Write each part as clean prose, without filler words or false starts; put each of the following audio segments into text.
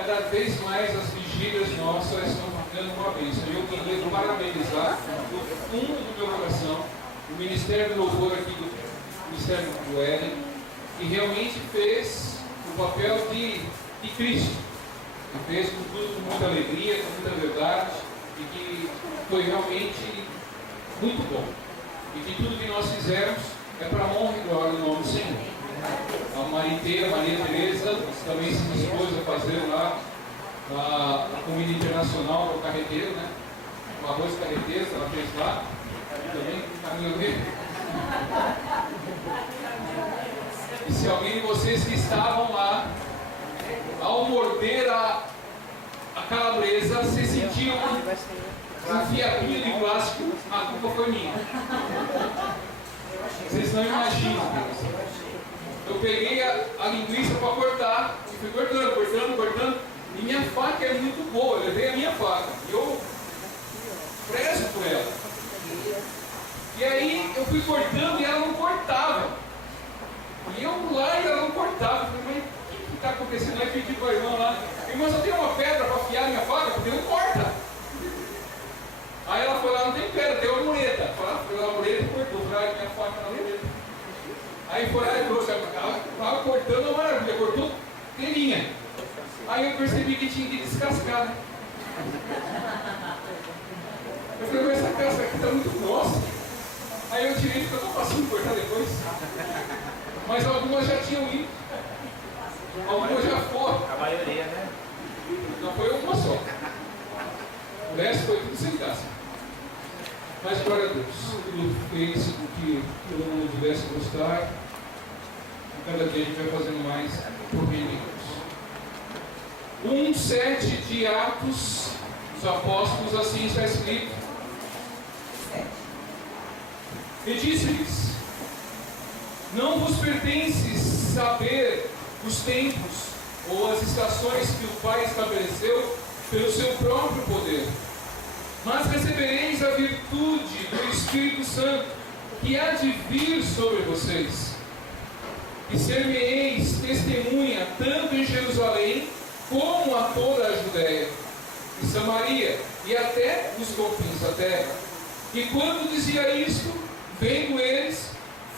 cada vez mais as vigílias nossas estão ficando uma bênção. E eu queria parabenizar do fundo do meu coração o Ministério do Louvor aqui do Ministério do Éden, que realmente fez o papel de Cristo, que fez com tudo com muita alegria, com muita verdade, e que foi realmente muito bom. E que tudo que nós fizermos é para a honra e glória do nome do Senhor. A Maria Tereza, também se dispôs a fazer lá a comida internacional para o carreteiro, né? O arroz carreteiro, ela fez lá, também, caminhoneiro. E se alguém de vocês que estavam lá, ao morder a calabresa, se sentiam um fiapinho de plástico, a culpa foi minha. Vocês não imaginam. Eu peguei a linguiça para cortar, e fui cortando, e minha faca é muito boa, eu levei a minha faca, e eu prezo por ela. E aí eu fui cortando e ela não cortava. E eu lá e ela não cortava. Eu falei, mas o que está acontecendo? Aí pedi para a irmã lá, irmã, só tem uma pedra para afiar minha faca, porque não corta. Aí ela foi lá, não tem pedra, tem uma mureta. Foi lá a mureta e cortou, falei, minha faca na mureta. Aí foi lá e trouxe, ela estava cortando uma maravilha, cortou inteirinha. Aí eu percebi que tinha que descascar, né? Eu falei, mas essa casca aqui está muito grossa. Aí eu tirei, porque eu estou passando cortar depois. Mas algumas já tinham ido. Algumas já foram. A maioria, né? Não foi uma só. O resto foi tudo sem casca. Mas glória a Deus, tudo fez com que todo mundo pudesse gostar. E cada dia a gente vai fazendo mais por reino de Deus. 1:7 de Atos dos Apóstolos, assim está escrito. E disse-lhes: não vos pertence saber os tempos ou as estações que o Pai estabeleceu pelo seu próprio poder, mas recebereis a virtude do Espírito Santo, que há de vir sobre vocês, e ser-me-eis testemunha tanto em Jerusalém como a toda a Judéia e Samaria e até os confins da terra. E quando dizia isto, vendo eles,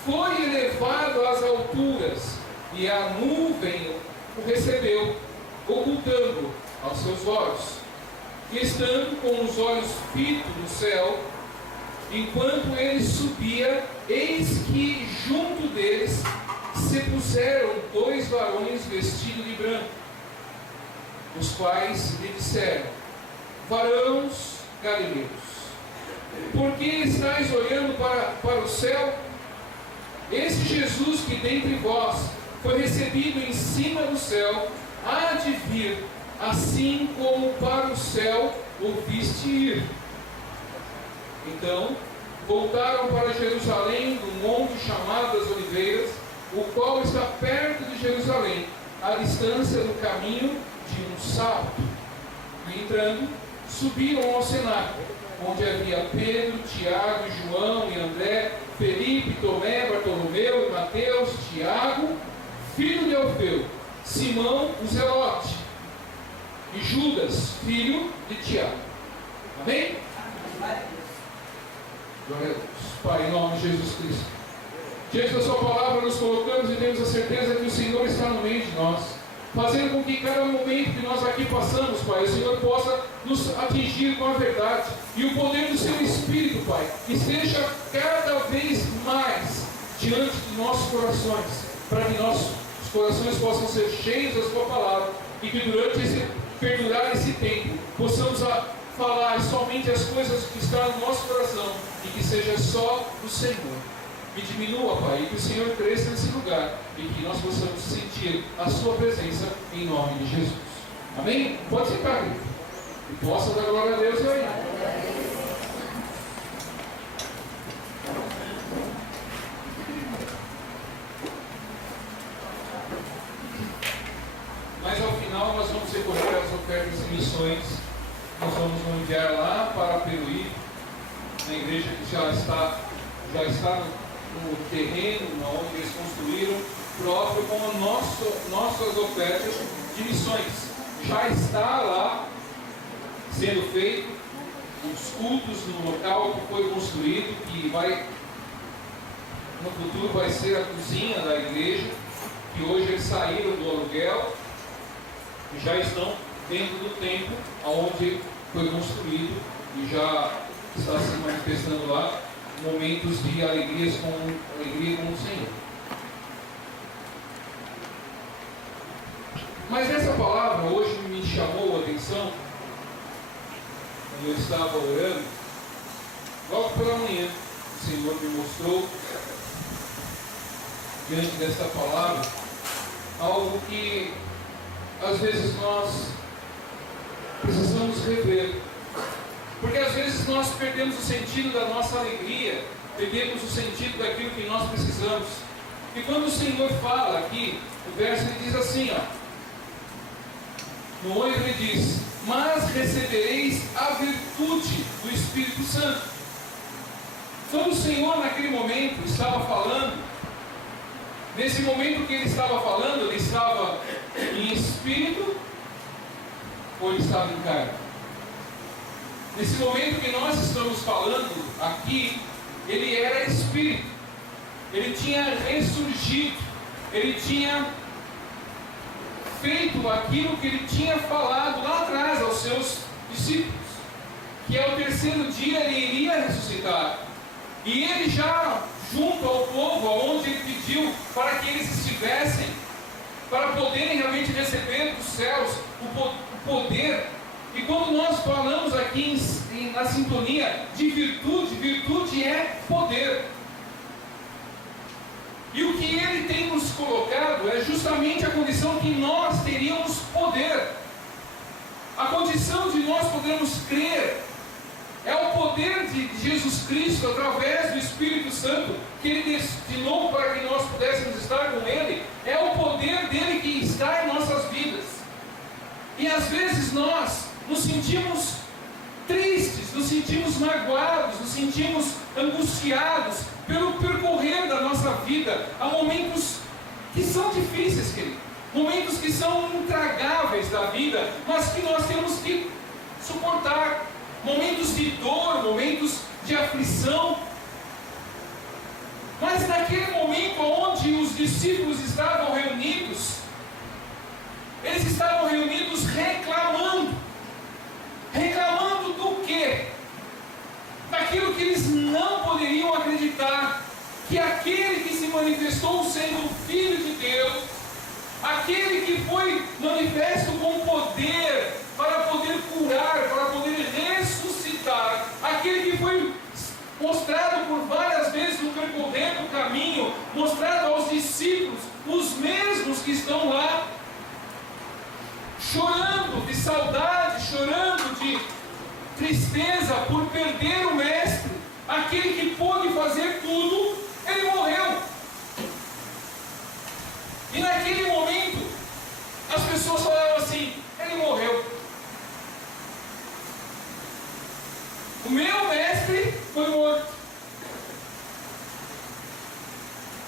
foi elevado às alturas, e a nuvem o recebeu, ocultando aos seus olhos. E estando com os olhos fitos no céu, enquanto ele subia, eis que junto deles se puseram 2 varões vestidos de branco, os quais lhe disseram: varões galileus, por que estáis olhando para o céu? Esse Jesus que dentre vós foi recebido em cima do céu, há de vir, assim como para o céu o viste ir. Então voltaram para Jerusalém, do monte chamado das Oliveiras, o qual está perto de Jerusalém, à distância do caminho de um sábado. E entrando, subiram ao cenáculo, onde havia Pedro, Tiago, João e André, Felipe, Tomé, Bartolomeu e Mateus, Tiago, filho de Alfeu, Simão, o Zelote, e Judas, filho de Tiago. Amém? Glória a Deus. Pai, em nome de Jesus Cristo, diante da sua palavra nos colocamos e temos a certeza que o Senhor está no meio de nós, fazendo com que cada momento que nós aqui passamos, Pai, o Senhor possa nos atingir com a verdade e o poder do seu Espírito, Pai, esteja cada vez mais diante de nossos corações, para que nossos corações possam ser cheios da sua palavra e que durante perdurar esse tempo possamos falar somente as coisas que estão no nosso coração e que seja só o Senhor. Que diminua, Pai, e que o Senhor cresça nesse lugar e que nós possamos sentir a sua presença em nome de Jesus. Amém? Pode sentar, querido. E possa dar glória a Deus e aí. Mas ao final nós vamos recolher as ofertas e missões. Nós vamos enviar lá para Peruí, na igreja que já está no terreno onde eles construíram, próprio com nossas ofertas de missões. já está lá sendo feito, os cultos no local que foi construído, que vai, no futuro vai ser a cozinha da igreja, que hoje eles saíram do aluguel e já estão dentro do templo onde foi construído e já está se manifestando lá momentos de alegria com o Senhor. Mas essa palavra hoje me chamou a atenção quando eu estava orando. Logo pela manhã, o Senhor me mostrou, diante dessa palavra, algo que às vezes nós precisamos rever. Porque às vezes nós perdemos o sentido da nossa alegria, perdemos o sentido daquilo que nós precisamos. E quando o Senhor fala aqui, o verso ele diz assim, ó. No 8 ele diz: mas recebereis a virtude do Espírito Santo. Quando o Senhor naquele momento estava falando, nesse momento que ele estava falando, ele estava em espírito ou ele estava em carne? Nesse momento que nós estamos falando aqui, ele era espírito, ele tinha ressurgido, ele tinha feito aquilo que ele tinha falado lá atrás aos seus discípulos, que ao terceiro dia ele iria ressuscitar. E ele já junto ao povo, aonde ele pediu para que eles estivessem, para poderem realmente receber dos céus o poder. E quando nós falamos aqui na sintonia de virtude, virtude é poder. E o que ele tem nos colocado é justamente a condição que nós teríamos poder. A condição de nós podermos crer é o poder de Jesus Cristo através do Espírito Santo, que ele destinou para que nós pudéssemos estar com ele. É o poder dele que está em nossas vidas. E às vezes nós nos sentimos tristes, nos sentimos magoados, nos sentimos angustiados pelo percorrer da nossa vida. Há momentos que são difíceis, querido, momentos que são intragáveis da vida, mas que nós temos que suportar, momentos de dor, momentos de aflição. Mas naquele momento onde os discípulos estavam reunidos, eles estavam reunidos reclamando do quê? Daquilo que eles não poderiam acreditar, que aquele que se manifestou sendo o Filho de Deus, aquele que foi manifesto com poder para poder curar, para poder ressuscitar, aquele que foi mostrado por várias vezes no percorrer do caminho, mostrado aos discípulos, os mesmos que estão lá, chorando de saudade, chorando de tristeza por perder o Mestre, aquele que pôde fazer tudo, ele morreu. E naquele momento, as pessoas falavam assim: ele morreu. O meu Mestre foi morto.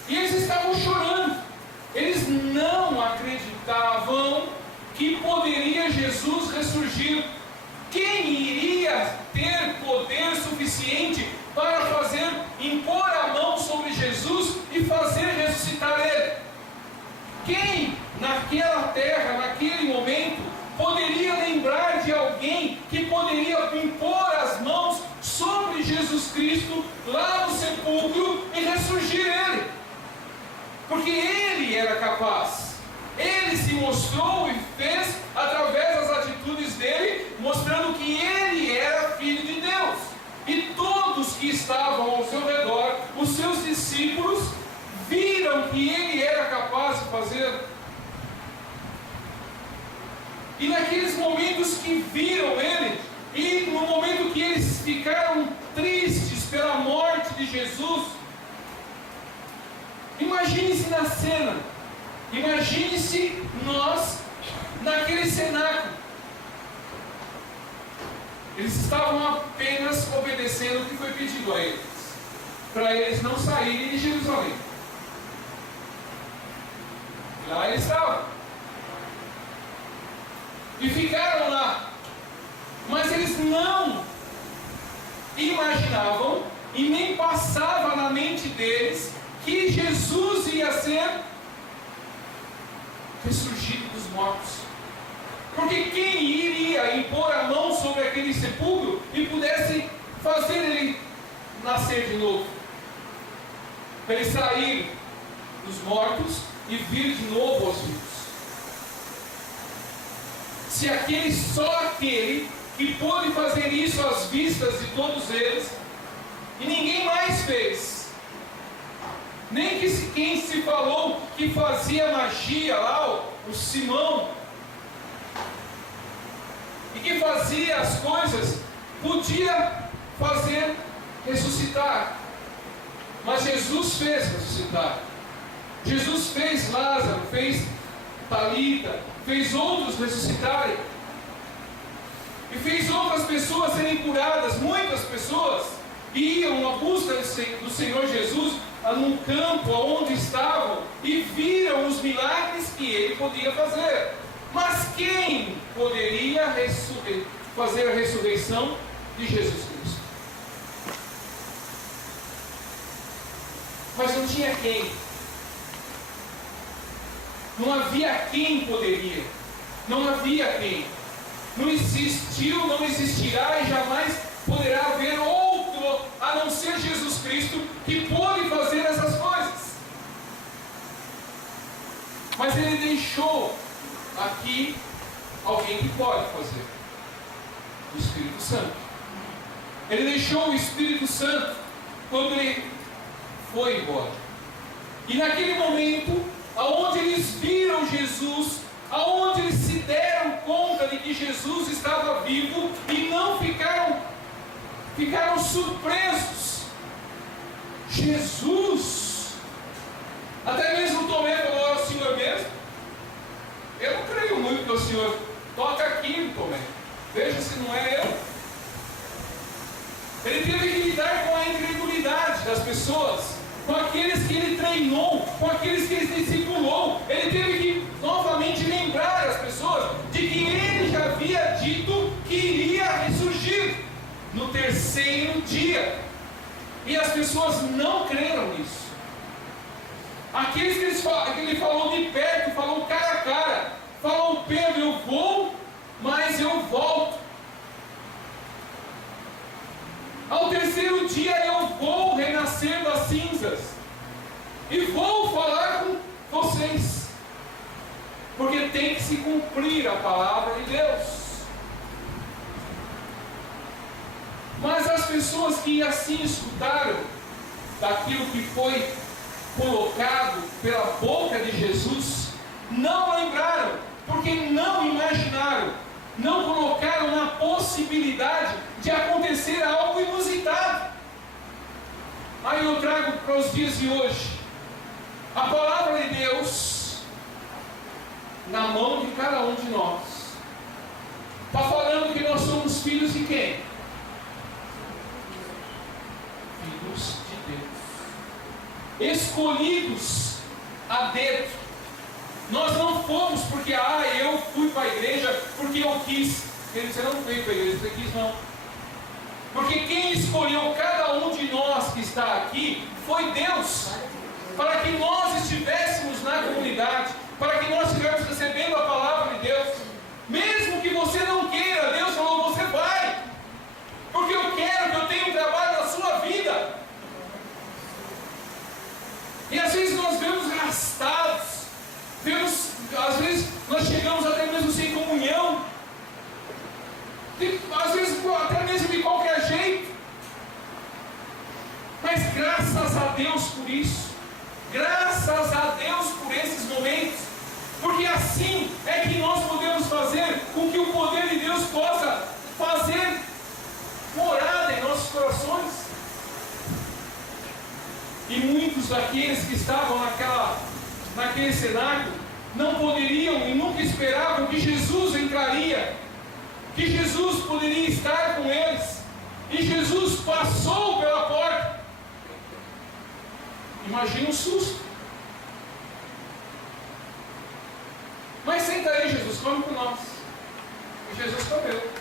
E eles estavam chorando. Eles não acreditavam que poderia Jesus ressurgir. Quem iria ter poder suficiente para impor a mão sobre Jesus e fazer ressuscitar ele? Quem naquela terra, naquele momento, poderia lembrar de alguém que poderia impor as mãos sobre Jesus Cristo lá no sepulcro e ressurgir ele? Porque ele era capaz. Ele se mostrou e fez através das atitudes dele, mostrando que ele era Filho de Deus. E todos que estavam ao seu redor, os seus discípulos, viram que ele era capaz de fazer. E naqueles momentos que viram ele, e no momento que eles ficaram tristes pela morte de Jesus, imagine-se na cena. Imagine-se nós naquele cenáculo. Eles estavam apenas obedecendo o que foi pedido a eles, para eles não saírem de Jerusalém. Lá eles estavam. e ficaram lá. Mas eles não imaginavam e nem passava na mente deles que Jesus ia ser ressurgido dos mortos. Porque quem iria impor a mão sobre aquele sepulcro e pudesse fazer ele nascer de novo? Para ele sair dos mortos e vir de novo aos vivos. Se só aquele que pôde fazer isso às vistas de todos eles, e ninguém mais fez, nem que quem se falou que fazia magia lá, o Simão, e que fazia as coisas, podia fazer ressuscitar. Mas Jesus fez ressuscitar. Jesus fez Lázaro, fez Talita, fez outros ressuscitarem. E fez outras pessoas serem curadas. Muitas pessoas iam à busca do Senhor Jesus num campo onde estavam e viram os milagres que ele podia fazer. Mas quem poderia fazer a ressurreição de Jesus Cristo? Mas não tinha quem. Não havia quem poderia. Não havia quem. Não existiu, não existirá e jamais poderá haver outro a não ser Jesus Cristo que pôde fazer essas coisas. Mas ele deixou aqui alguém que pode fazer: o Espírito Santo. Ele deixou o Espírito Santo quando ele foi embora. E naquele momento, aonde eles viram Jesus, aonde eles se deram conta de que Jesus estava vivo e não ficaram surpresos. Jesus, até mesmo Tomé falou: ao Senhor mesmo? Eu não creio muito que o Senhor toca aqui, Tomé. Veja se não é eu. Ele teve que lidar com a incredulidade das pessoas, com aqueles que ele treinou, com aqueles que ele discipulou. Ele teve que novamente lembrar as pessoas de que ele já havia dito que iria ressurgir no terceiro dia. E as pessoas não creram nisso. Aqueles que ele falou de perto, falou cara a cara, falou: Pedro, eu vou, mas eu volto. Ao terceiro dia eu vou renascer das cinzas e vou falar com vocês, porque tem que se cumprir a palavra de Deus. Mas as pessoas que assim escutaram daquilo que foi colocado pela boca de Jesus, não lembraram, porque não imaginaram, não colocaram na possibilidade de acontecer algo inusitado. Aí eu trago para os dias de hoje a palavra de Deus na mão de cada um de nós. Está falando que nós somos filhos de quem? Filhos de Deus, escolhidos a dedo. Nós não fomos porque eu fui para a igreja porque eu quis. Você não veio para a igreja, você quis não. Porque quem escolheu cada um de nós que está aqui foi Deus, para que nós estivéssemos na comunidade, para que nós estivéssemos recebendo a palavra de Deus. Mesmo que você não queira, Deus falou: você vai, porque eu quero que eu tenha um trabalho na sua vida. E às vezes nós vemos gastados, às vezes nós chegamos até mesmo sem comunhão, às vezes até mesmo de qualquer jeito. Mas graças a Deus por isso, graças a Deus por esses momentos, porque assim é que nós podemos fazer com que o poder de Deus possa fazer morada em nossos corações. E muitos daqueles que estavam naquele cenáculo não poderiam e nunca esperavam que Jesus entraria, que Jesus poderia estar com eles. E Jesus passou pela porta. Imagina um susto. Mas senta aí, Jesus, come com nós. E Jesus comeu.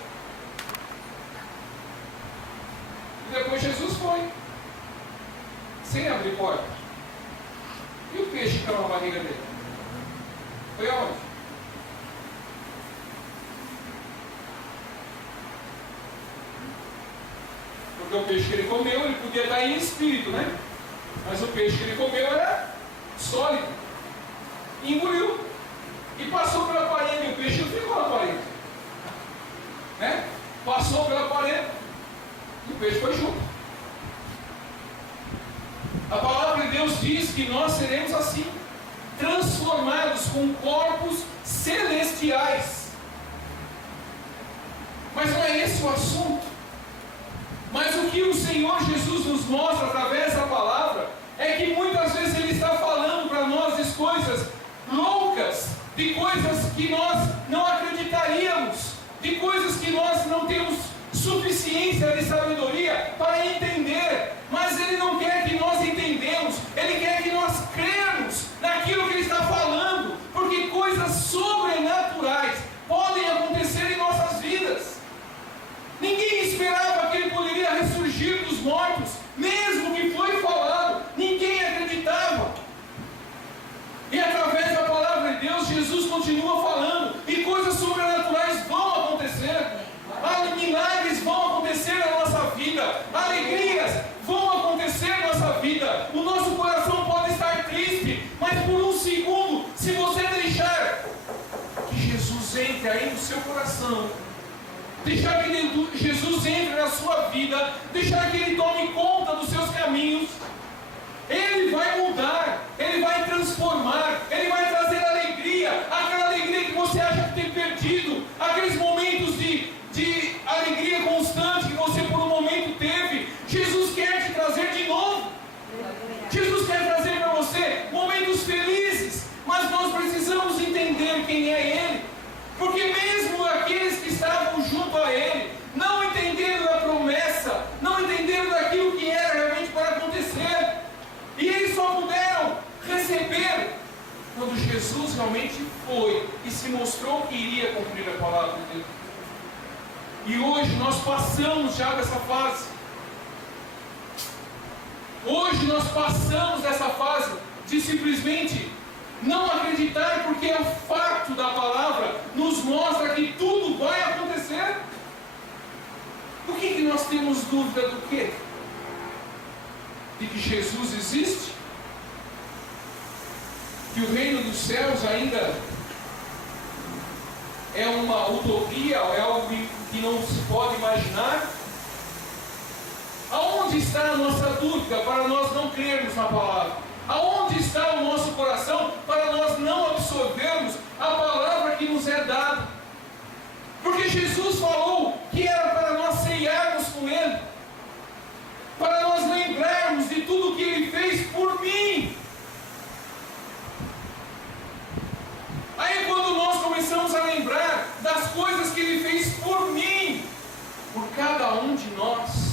E depois Jesus foi, sem abrir porta. E o peixe que estava na barriga dele? Foi aonde? Porque o peixe que ele comeu, ele podia estar em espírito, né? Mas o peixe que ele comeu era sólido. Engoliu. E passou pela parede. E o peixe não ficou na parede. Né? Passou pela parede. E o peixe foi junto. A palavra de Deus diz que nós seremos assim, transformados com corpos celestiais. Mas não é esse o assunto. Mas o que o Senhor Jesus nos mostra através da palavra é que muitas vezes Ele está falando para nós de coisas loucas, de coisas que nós não acreditaríamos, de coisas que nós não temos suficiência de sabedoria para entender. Mas Ele não quer que nós entendamos, Ele quer que nós cremos naquilo que Ele está falando, porque coisas sobrenaturais podem acontecer em nossas vidas. Ninguém esperava que Ele poderia ressurgir dos mortos, mesmo que foi falado, ninguém acreditava. E através da palavra de Deus, Jesus continua falando, e coisas sobrenaturais vão acontecer. Milagres vão acontecer na nossa vida, alegrias vão acontecer na nossa vida. O nosso coração pode estar triste, mas por um segundo, se você deixar que Jesus entre aí no seu coração, deixar que Jesus entre na sua vida, deixar que Ele tome conta dos seus caminhos, Ele vai mudar, Ele vai transformar, Ele vai trazer alegria, aquela alegria que você acha que tem perdido, aqueles momentos de alegria constante que você por um momento teve. Jesus quer te trazer de novo. Jesus quer trazer para você momentos felizes, mas nós precisamos entender quem é Ele, porque mesmo aqueles que estavam junto a Ele não entenderam da promessa, não entenderam daquilo que era realmente para acontecer, e eles só puderam receber quando Jesus realmente foi e se mostrou que iria cumprir a palavra de Deus. E hoje nós passamos já dessa fase. Hoje nós passamos dessa fase de simplesmente não acreditar, porque o fato da palavra nos mostra que tudo vai acontecer. Do que nós temos dúvida do quê? De que Jesus existe? Que o reino dos céus ainda é uma utopia, é algo que não se pode imaginar? Aonde está a nossa dúvida para nós não crermos na palavra? Aonde está o nosso coração para nós não absorvermos a palavra que nos é dada? Porque Jesus falou que era para nós ceiarmos com Ele, para nós lembrarmos de tudo que Ele fez por mim. Aí quando nós começamos a lembrar das coisas que Ele fez por mim, por cada um de nós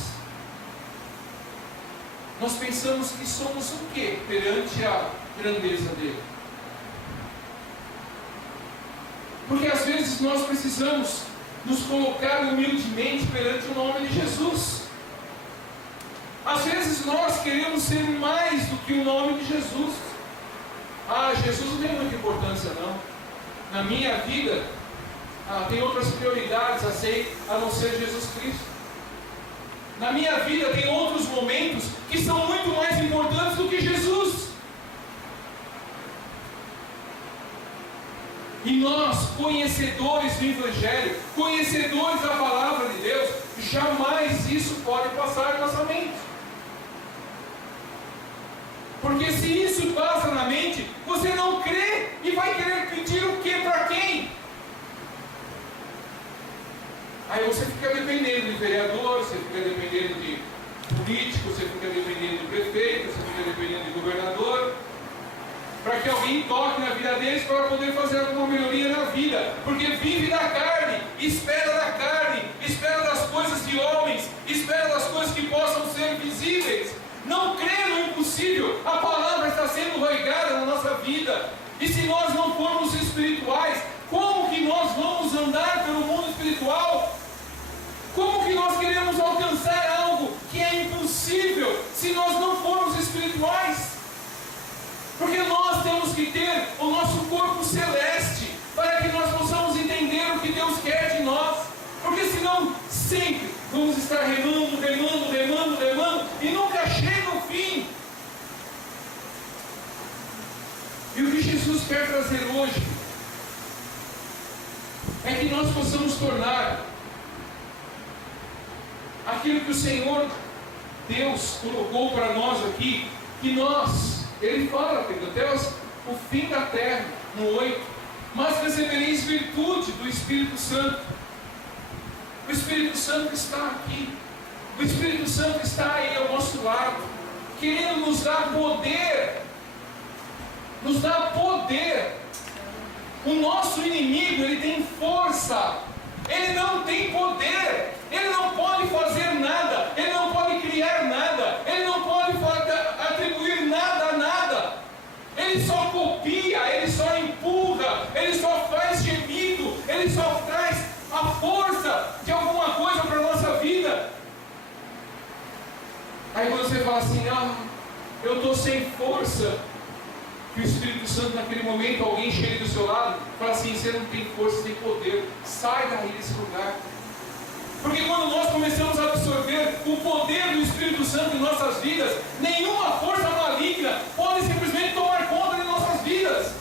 pensamos que somos o quê perante a grandeza dele? Porque às vezes nós precisamos nos colocar humildemente perante o nome de Jesus. Às vezes nós queremos ser mais do que o nome de Jesus. Jesus não tem muita importância não. Na minha vida, tem outras prioridades a não ser Jesus Cristo. Na minha vida tem outros momentos que são muito mais importantes do que Jesus. E nós, conhecedores do Evangelho, conhecedores da Palavra de Deus, jamais isso pode passar na nossa mente. Porque se isso passa na mente, você não crê e vai querer pedir o que para quem? Aí você fica dependendo de vereador, você fica dependendo de político, você fica dependendo de prefeito, você fica dependendo de governador, para que alguém toque na vida deles para poder fazer alguma melhoria na vida. Porque vive da carne, espera da carne, espera das coisas de homens, espera das coisas que possam ser visíveis. Não crê no impossível. A palavra está sendo regada na nossa vida. E se nós não formos espirituais, como que nós vamos andar pelo mundo espiritual? que ter o nosso corpo celeste, para que nós possamos entender o que Deus quer de nós. Porque senão sempre vamos estar remando, remando, remando, remando, e nunca chega o fim. E o que Jesus quer trazer hoje é que nós possamos tornar aquilo que o Senhor Deus colocou para nós aqui, que nós, Ele fala, até o fim da terra, no 8, mas recebereis virtude do Espírito Santo. O Espírito Santo está aqui, o Espírito Santo está aí ao nosso lado, querendo nos dar poder, nos dá poder. O nosso inimigo, ele tem força, ele não tem poder, ele não pode fazer nada, ele não pode criar nada, ele não pode atribuir nada a nada, ele só copia, ele só empurra, ele só faz gemido, ele só traz a força de alguma coisa para a nossa vida. Aí quando você fala assim, eu estou sem força, que o Espírito Santo naquele momento, alguém chega do seu lado, fala assim, você não tem força, você tem poder, sai daí desse lugar. Porque quando nós começamos a absorver o poder do Espírito Santo em nossas vidas, nenhuma força maligna pode simplesmente tomar conta de nossas vidas.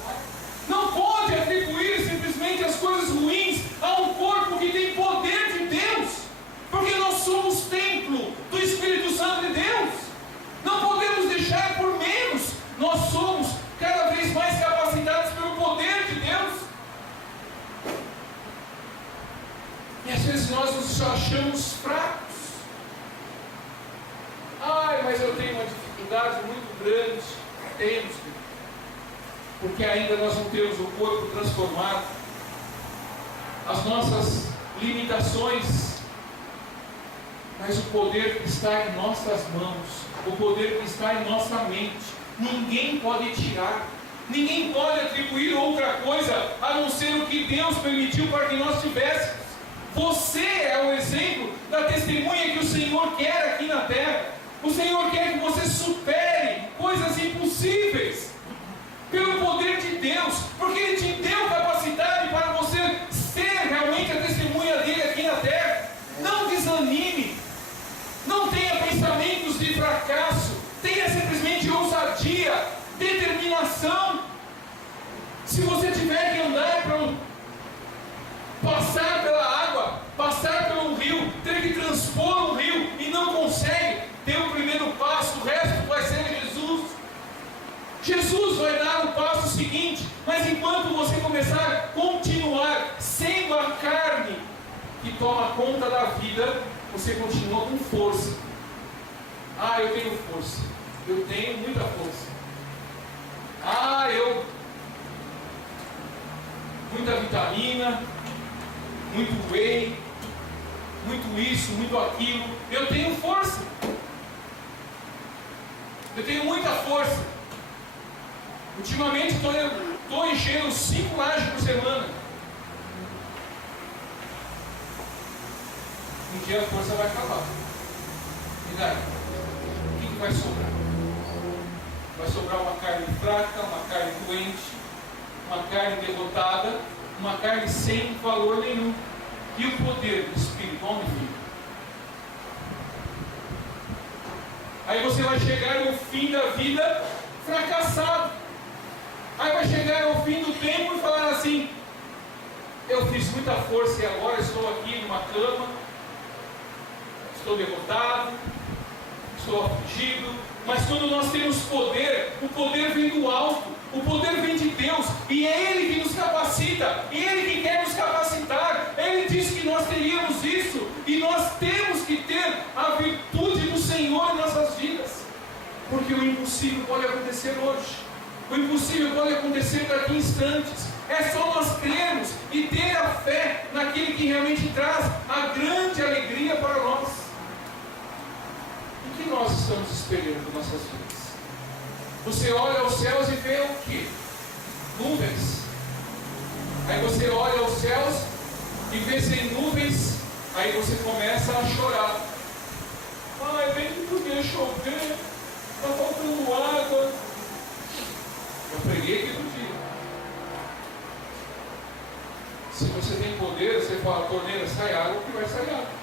Não pode atribuir simplesmente as coisas ruins a um corpo que tem poder de Deus, porque nós somos templo do Espírito Santo de Deus. Não podemos deixar por menos, nós somos cada vez mais capacitados pelo poder de Deus. E às vezes nós nos achamos fracos. Mas eu tenho uma dificuldade muito grande. Temos, porque ainda nós não temos o corpo transformado. As nossas limitações, mas o poder que está em nossas mãos, o poder que está em nossa mente, ninguém pode tirar, ninguém pode atribuir outra coisa a não ser o que Deus permitiu para que nós tivéssemos. Você é o exemplo da testemunha que o Senhor quer aqui na terra. O Senhor quer que você supere coisas impossíveis pelo poder de Deus, porque Ele te deu capacidade para você ser realmente a testemunha dele aqui na terra. Não desanime, não tenha pensamentos de fracasso, tenha simplesmente ousadia, determinação. Se você tiver que andar passar pela água, passar pelo rio, ter que transpor um rio e não consegue, dê o primeiro passo, o resto vai ser Jesus. Jesus vai dar o passo seguinte, mas enquanto você começar a continuar sendo a carne que toma conta da vida, você continua com força. Eu tenho força, eu tenho muita força. Muita vitamina, muito whey, muito isso, muito aquilo. Eu tenho força. Eu tenho muita força. Ultimamente estou enchendo 5 lajes por semana. Um dia a força vai acabar. E daí? O que vai sobrar? Vai sobrar uma carne fraca, uma carne doente, uma carne derrotada, uma carne sem valor nenhum. E o poder do Espírito, onde fica? Aí você vai chegar no fim da vida fracassado. Aí vai chegar ao fim do tempo e falar assim: eu fiz muita força e agora estou aqui numa cama, estou derrotado, estou afligido. Mas quando nós temos poder, o poder vem do alto, o poder vem de Deus, e é Ele que nos capacita, e Ele que quer nos capacitar. Ele diz que nós teríamos isso, e nós temos que ter a virtude do Senhor em nossas vidas, porque o impossível pode acontecer hoje, o impossível pode acontecer daqui a instantes. É só nós crermos e ter a fé naquele que realmente traz a grande alegria para nós. O que nós estamos esperando em nossas vidas? Você olha aos céus e vê o quê? Nuvens. Aí você olha aos céus e vê sem nuvens, aí você começa a chorar. Vem que podia chover, está faltando água. Eu preguei aqui no dia. chuveiro, você fala, torneira, sai água, que vai sair água.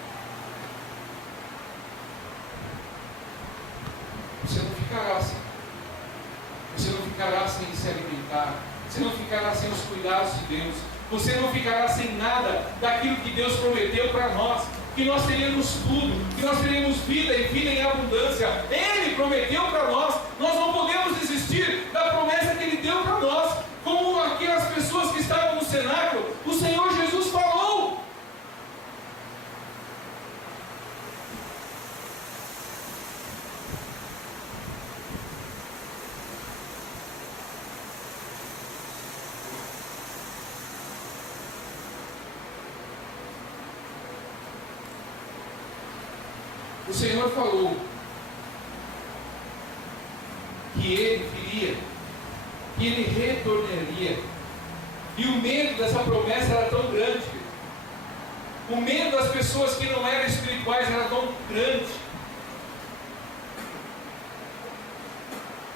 Você não ficará assim. Você não ficará sem se alimentar. Você não ficará sem os cuidados de Deus. Você não ficará sem nada daquilo que Deus prometeu para nós. Que nós teremos tudo, que nós teremos vida e vida em abundância. Ele prometeu para nós. Nós não podemos desistir da promessa que Ele deu para nós. Como aquelas pessoas que estavam no cenáculo, o Senhor Jesus falou. O Senhor falou que Ele viria, que Ele retornaria. E o medo dessa promessa era tão grande. O medo das pessoas que não eram espirituais era tão grande,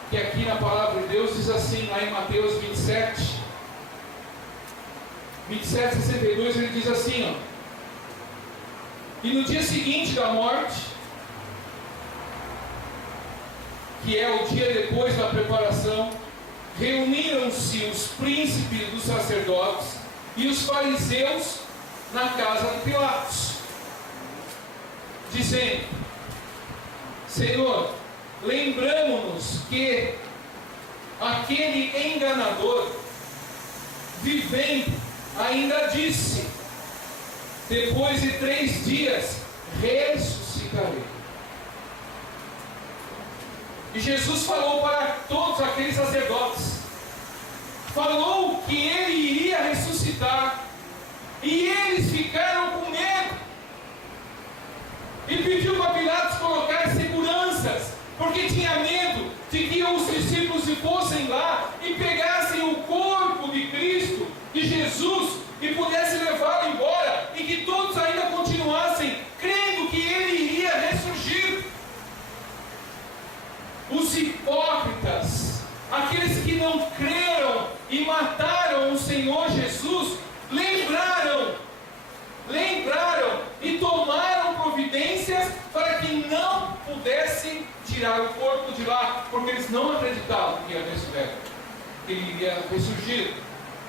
que aqui na palavra de Deus diz assim, lá em Mateus 27, 62, ele diz assim, ó: e no dia seguinte da morte, que é o dia depois da preparação, reuniram-se os príncipes dos sacerdotes e os fariseus na casa de Pilatos, dizendo: Senhor, lembramo-nos que aquele enganador, vivendo, ainda disse: depois de 3 dias ressuscitarei. E Jesus falou para todos aqueles sacerdotes, falou que Ele iria ressuscitar, e eles ficaram com medo, e pediu para Pilatos colocar seguranças, porque tinha medo de que os discípulos fossem lá e pegassem o corpo de Cristo, de Jesus, e pudessem levá-lo embora, e que todos ainda continuassem crendo que Ele iria ressurgir. Os hipócritas, aqueles que não creram e mataram o Senhor Jesus, lembraram e tomaram providências para que não pudessem tirar o corpo de lá, porque eles não acreditavam que ia ressuscitar, que Ele iria ressurgir.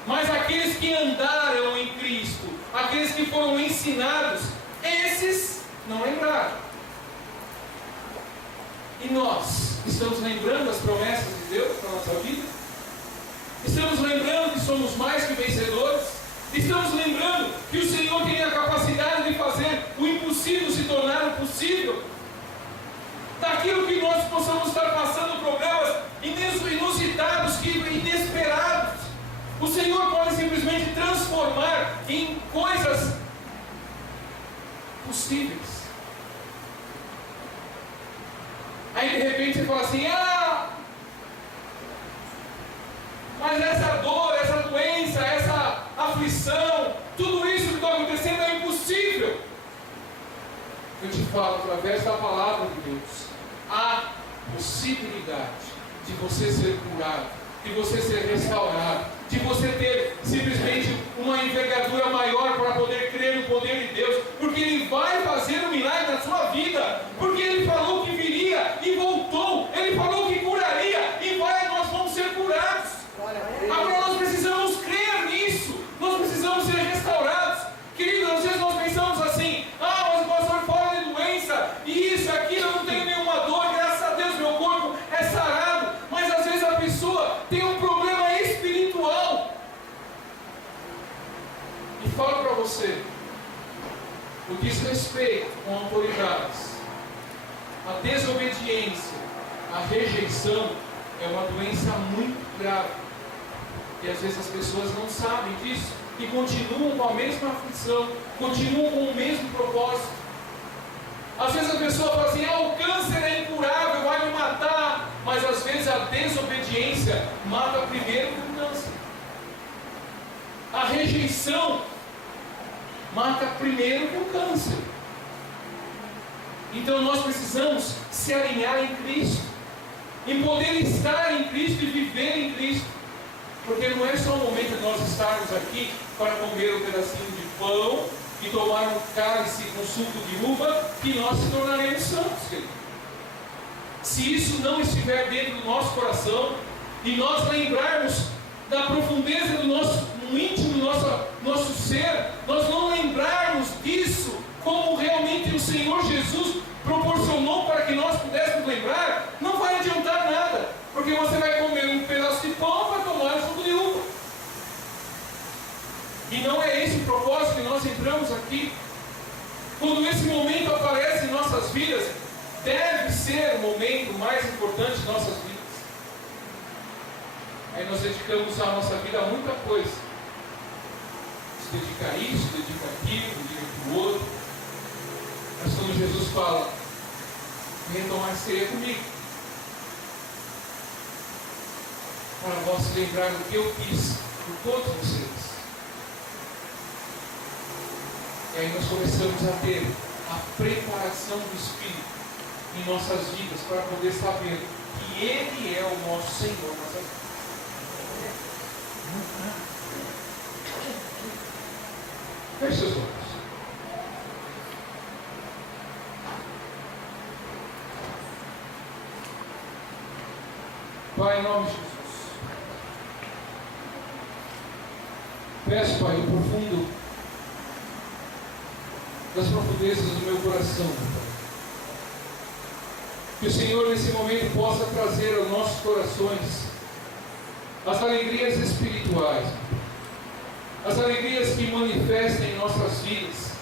Mas aqueles que andaram em Cristo, aqueles que foram ensinados, esses não lembraram. E nós estamos lembrando as promessas de Deus para a nossa vida? Estamos lembrando que somos mais que vencedores? Estamos lembrando que o Senhor tem a capacidade de fazer o impossível se tornar o possível? Daquilo que nós possamos estar passando problemas inusitados, inesperados, o Senhor pode simplesmente transformar em coisas possíveis. Aí de repente você fala assim: mas essa dor, essa doença, essa aflição, tudo isso que está acontecendo é impossível. Eu te falo, através da palavra de Deus, há possibilidade de você ser curado, de você ser restaurado, de você ter simplesmente uma envergadura maior para poder crer no poder de Deus, porque Ele vai fazer um milagre na sua vida, porque Ele falou que viria e voltou, Ele falou que curaria e nós vamos ser curados. Agora nós precisamos crer nisso, nós precisamos ser restaurados. Queridos, às vezes nós pensamos assim: mas o pastor fala de doença, e isso, aquilo, eu não tenho nenhuma dor, graças a Deus meu corpo é sarado. Mas às vezes a pessoa tem um problema espiritual. E falo para você, o desrespeito com autoridades, a desobediência, a rejeição é uma doença muito grave. E às vezes as pessoas não sabem disso e continuam com a mesma aflição, continuam com o mesmo propósito. Às vezes a pessoa fala assim: o câncer é incurável, vai me matar. Mas às vezes a desobediência mata primeiro que o câncer. A rejeição mata primeiro que o câncer. Então nós precisamos se alinhar em Cristo, em poder estar em Cristo e viver em Cristo. Porque não é só o momento de nós estarmos aqui para comer um pedacinho de pão e tomar um cálice com suco de uva, que nós se tornaremos santos, querido. Se isso não estiver dentro do nosso coração, e nós lembrarmos da profundeza do nosso íntimo, do nosso ser, nós não lembrarmos disso como realmente o Senhor Jesus proporcionou para que nós pudéssemos lembrar, não vai adiantar nada, porque você vai comer um pedaço de pão para tomar um suco de uva. E não é esse o propósito que nós entramos aqui. Quando esse momento aparece em nossas vidas, deve ser o momento mais importante de nossas vidas. Aí nós dedicamos a nossa vida a muita coisa. Se dedica a isso, se dedica a aquilo, se dedica a outro. Mas quando Jesus fala, venha tomar ceia comigo, para vós se lembrar do que eu fiz por todos vocês. E aí nós começamos a ter a preparação do Espírito em nossas vidas para poder saber que Ele é o nosso Senhor nas nossas vidas. Feche seus olhos. Pai, em nome de Jesus, peço, Pai, no profundo das profundezas do meu coração, Pai, que o Senhor nesse momento possa trazer aos nossos corações as alegrias espirituais, as alegrias que manifestam em nossas vidas,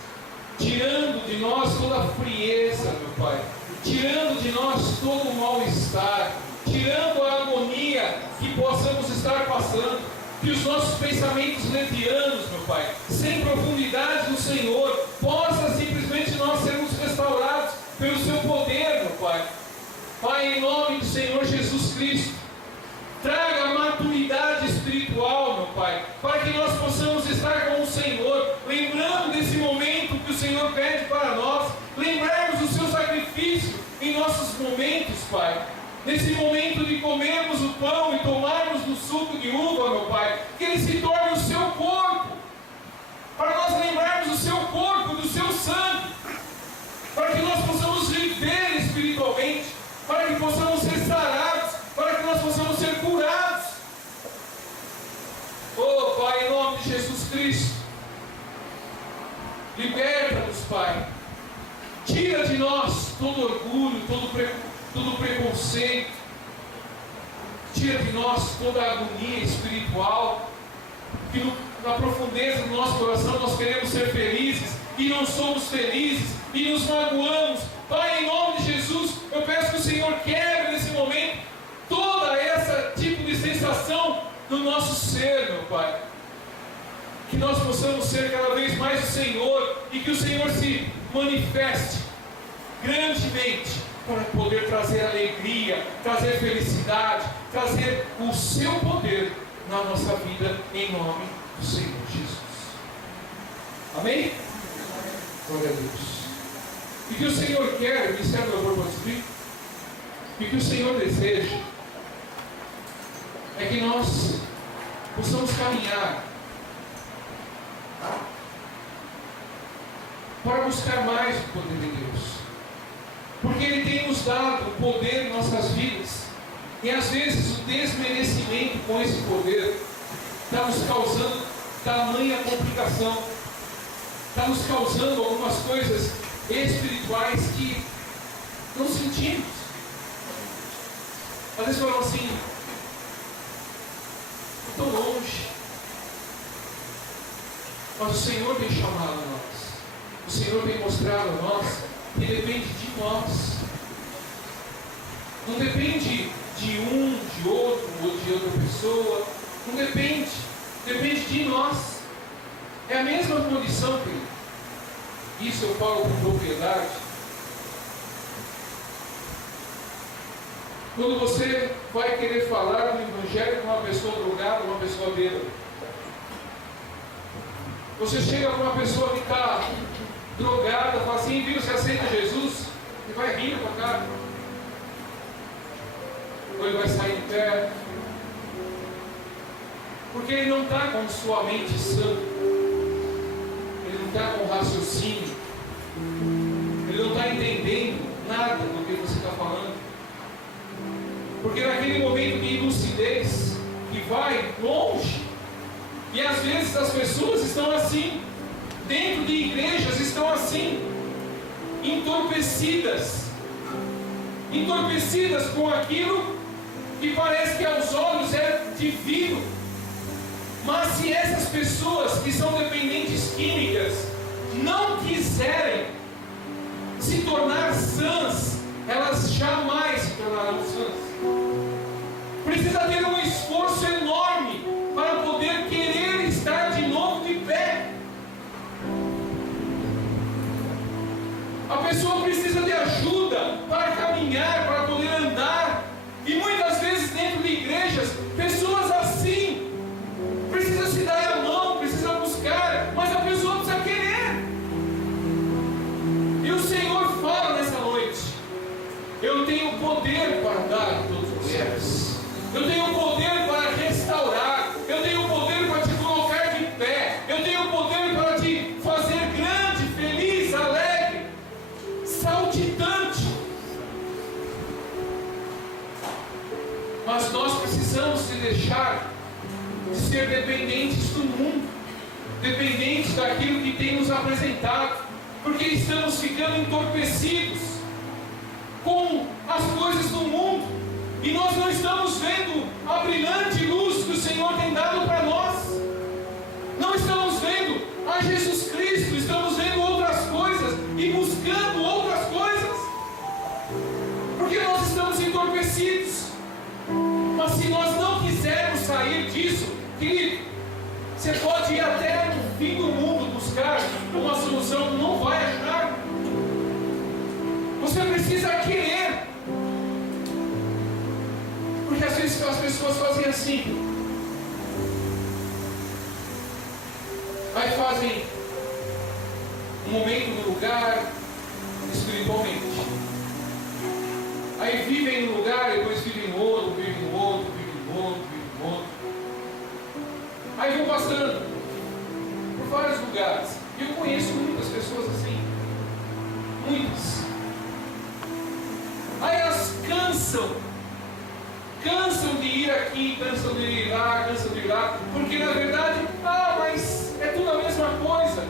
tirando de nós toda a frieza, meu Pai, tirando de nós todo o mal-estar, tirando a agonia que possamos estar passando, que os nossos pensamentos levianos, meu Pai, sem profundidade no Senhor, possa simplesmente nós sermos restaurados pelo Seu poder, meu Pai. Pai, em nome do Senhor Jesus Cristo, traga a maturidade espiritual, meu Pai, para que nós possamos estar com o Senhor, lembrando desse momento que o Senhor pede para nós, lembrarmos do Seu sacrifício em nossos momentos, Pai. Nesse momento de comermos o pão e tomarmos do suco de uva, meu Pai, que ele se torne o Seu corpo, para nós lembrarmos do Seu corpo, do Seu sangue, para que nós possamos viver espiritualmente, para que possamos ser sarados, para que nós possamos ser curados. Oh, Pai, em nome de Jesus Cristo, liberta-nos, Pai. Tira de nós todo orgulho, todo preconceito. Tira de nós toda a agonia espiritual, que na profundeza do nosso coração nós queremos ser felizes e não somos felizes e nos magoamos. Pai, em nome de Jesus, eu peço que o Senhor quebre nesse momento toda essa tipo de sensação no nosso ser, meu Pai. Que nós possamos ser cada vez mais o Senhor e que o Senhor se manifeste grandemente para poder trazer alegria, trazer felicidade, trazer o Seu poder na nossa vida, em nome do Senhor Jesus. Amém? Glória a Deus. E que o Senhor quer, o Ministério do Louvor pode subir, e que o Senhor deseja é que nós possamos caminhar para buscar mais o poder de Deus, porque Ele tem nos dado o poder em nossas vidas, e às vezes o desmerecimento com esse poder está nos causando tamanha complicação, está nos causando algumas coisas espirituais que não sentimos. Às vezes falam assim, estou longe, mas o Senhor tem chamado a nós, o Senhor tem mostrado a nós que depende de nós, não depende de um, de outro, ou de outra pessoa, não depende, depende de nós. É a mesma condição, querido. Isso eu falo com propriedade. Quando você vai querer falar do Evangelho com uma pessoa drogada, uma pessoa bêbada, você chega com uma pessoa que está drogada, fala assim, viu, você aceita Jesus? Ele vai rir na tua cara. Ou ele vai sair de perto. Porque ele não está com sua mente sã. Ele está com raciocínio, ele não está entendendo nada do que você está falando. Porque naquele momento de lucidez, que vai longe, e às vezes as pessoas estão assim, dentro de igrejas estão assim, entorpecidas com aquilo que parece que aos olhos é divino. Mas se essas pessoas que são dependentes químicas não quiserem se tornar sãs, elas jamais se tornarão sãs. Precisa ter um esforço enorme para poder querer estar de novo de pé. A pessoa precisa de ajuda para caminhar, para poder andar. E muitas vezes dentro de igrejas, pessoas assim, precisa se dar a mão, precisa buscar, mas a pessoa precisa querer. E o Senhor fala nessa noite: eu tenho poder para dar a todos vocês. Eu tenho poder para restaurar. Eu tenho poder para te colocar de pé. Eu tenho poder para te fazer grande, feliz, alegre, saltitante. Mas nós precisamos de deixar de ser dependentes do mundo, dependentes daquilo que tem nos apresentado, porque estamos ficando entorpecidos com as coisas do mundo. E nós não estamos vendo a brilhante luz que o Senhor tem dado para nós. Não estamos vendo a Jesus Cristo, estamos vendo outras coisas e buscando outras coisas, porque nós estamos entorpecidos. Mas se nós não quisermos sair disso, querido, você pode ir até o fim do mundo buscar uma solução, não vai achar. Você precisa querer. Porque às vezes as pessoas fazem assim. Aí fazem um momento no lugar espiritualmente. Aí vivem no lugar, depois vivem no outro, vivem no outro, vivem no outro, vivem no outro. Aí vão passando por vários lugares. E eu conheço muitas pessoas assim. Muitas. Aí elas cansam de ir aqui, cansam de ir lá, porque na verdade, mas é tudo a mesma coisa.